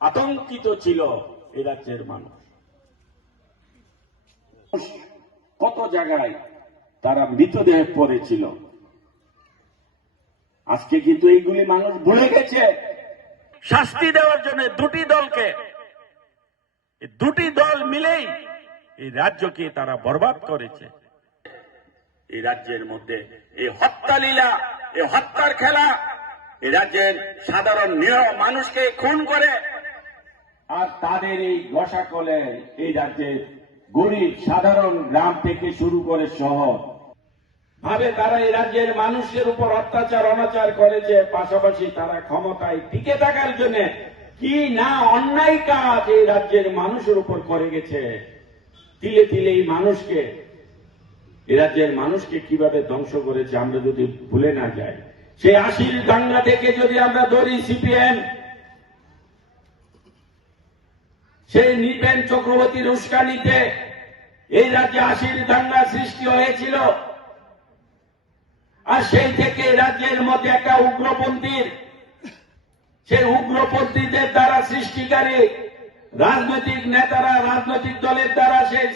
আতঙ্কিত ছিল এই রাজ্যের মানুষ। কত জায়গায় তারা মৃতদেহ পড়েছিল। আজকে কিন্তু এইগুলি মানুষ ভুলে গেছে। শাস্তি দেওয়ার জন্য দুটি দল মিলেই এই রাজ্যকে তারা বরবাদ করেছে। এই রাজ্যের মধ্যে এই হত্যা লীলা, এই হত্যার খেলা, এই রাজ্যের সাধারণ নিরীহ মানুষকে খুন করে, আর তাদের এই গোসাকলে এই রাজ্যের গরিব সাধারণ গ্রাম থেকে শুরু করে শহর ভাবে তারা এই রাজ্যের মানুষের উপর অত্যাচার অনাচার করেছে। পাশাপাশি তারা ক্ষমতায় টিকে থাকার জন্য কি না অন্যায় কাজ এই রাজ্যের মানুষের উপর করে গেছে। তিলে তিলে এই রাজ্যের মানুষকে কিভাবে ধ্বংস করেছে আমরা যদি ভুলে না যাই। সেই ৮০ দাঙ্গা থেকে যদি আমরা ধরি সিপিএম, সেই নৃপেন চক্রবর্তীর উস্কানিতে এই রাজ্যে ৮০ দাঙ্গা সৃষ্টি হয়েছিল। আর সেই থেকে রাজ্যের মধ্যে একটা সেই উগ্রপন্থীদের দ্বারা সৃষ্টিকারী রাজনৈতিক নেতারা, রাজনৈতিক দলের দ্বারা সেই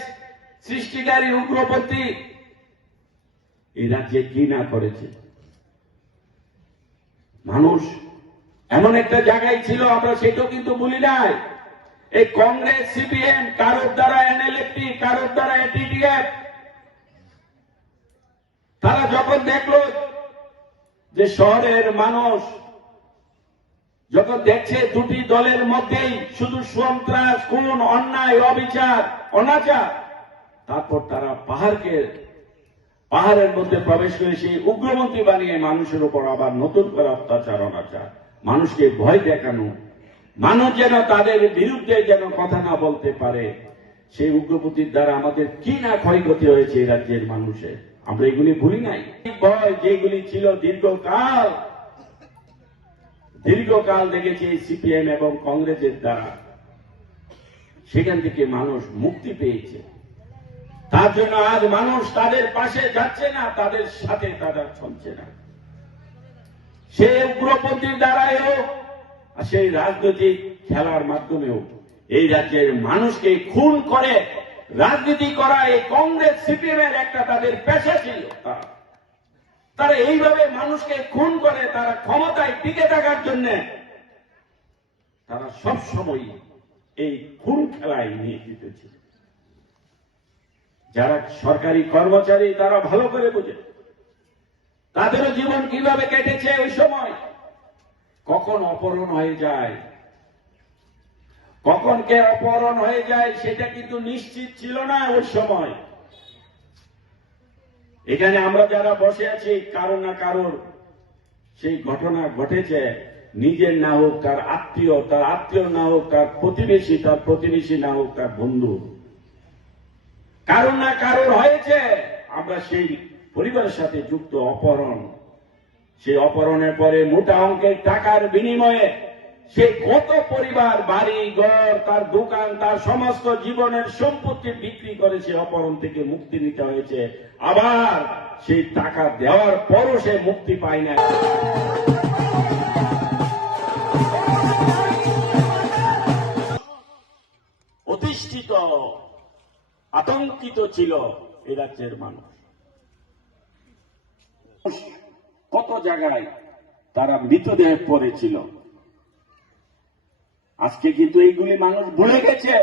সৃষ্টিকারী উগ্রপন্থী এই রাজ্যে কি না করেছে। মানুষ এমন একটা জায়গায় ছিল, আমরা সেটাও কিন্তু ভুলি নাই। এই কংগ্রেস সিপিএম কারোর দ্বারা এনএলএফটি, কারোর দ্বারা এটিডিএফ, তারা যখন দেখলো যে শহরের মানুষ যখন দেখছে দুটি দলের মধ্যেই শুধু সন্ত্রাস, খুন, অন্যায়, অবিচার, অনাচার, তারপর তারা পাহাড়ের মধ্যে প্রবেশ করে সেই উগ্রপন্থী বানিয়ে মানুষের উপর আবার নতুন করে অত্যাচার, অনাচার, মানুষকে ভয় দেখানো, মানুষ যেন তাদের বিরুদ্ধে যেন কথা না বলতে পারে। সেই উগ্রপন্থীর দ্বারা আমাদের কি না ক্ষয়ক্ষতি হয়েছে এই রাজ্যের মানুষের, আমরা এগুলি ভুলি নাই। ভয় যেগুলি ছিল দীর্ঘকাল দেখেছি এই সিপিএম এবং কংগ্রেসের দ্বারা, সেখান থেকে মানুষ মুক্তি পেয়েছে। তার জন্য আজ মানুষ তাদের পাশে যাচ্ছে না, তাদের সাথে তারা চলছে না। সে উগ্রপন্থীর দ্বারাই হোক, সেই রাজনৈতিক খেলার মাধ্যমেও এই রাজ্যের মানুষকে খুন করে রাজনীতি করা এই কংগ্রেস সিপিএম এর একটা তাদের পেশা ছিল। তারা এইভাবে মানুষকে খুন করে তারা ক্ষমতায় টিকে থাকার জন্য তারা সবসময় এই খুন খেলায় নিয়ে জিতেছে। যারা সরকারি কর্মচারী তারা ভালো করে বোঝে তাদেরও জীবন কিভাবে কেটেছে। ওই সময় কখন অপহরণ হয়ে যায়, কখন কে অপহরণ হয়ে যায় সেটা কিন্তু নিশ্চিত ছিল না ওই সময়। এখানে আমরা যারা বসে আছি, কারো না কারোর সেই ঘটনা ঘটেছে, নিজের না হোক তার আত্মীয় না হোক তার প্রতিবেশী না হোক তার বন্ধু, কারো না কারোর হয়েছে। আমরা সেই পরিবারের সাথে যুক্ত অপহরণ, সেই অপহরণের পরে মোটা অঙ্কের টাকার বিনিময়ে সে কত পরিবার, বাড়ি ঘর, তার দোকান, তার সমস্ত জীবনের সম্পত্তি বিক্রি করে সে অপহরণ থেকে মুক্তি নিতে হয়েছে। আবার সেই টাকা দেওয়ার পরও সে মুক্তি পায় না। অতিষ্ঠিত, আতঙ্কিত ছিল এই রাজ্যের মানুষ। কত জায়গায় তারা মৃতদেহ পড়েছিল। আজকে কিন্তু এইগুলি মানুষ ভুলে গেছে।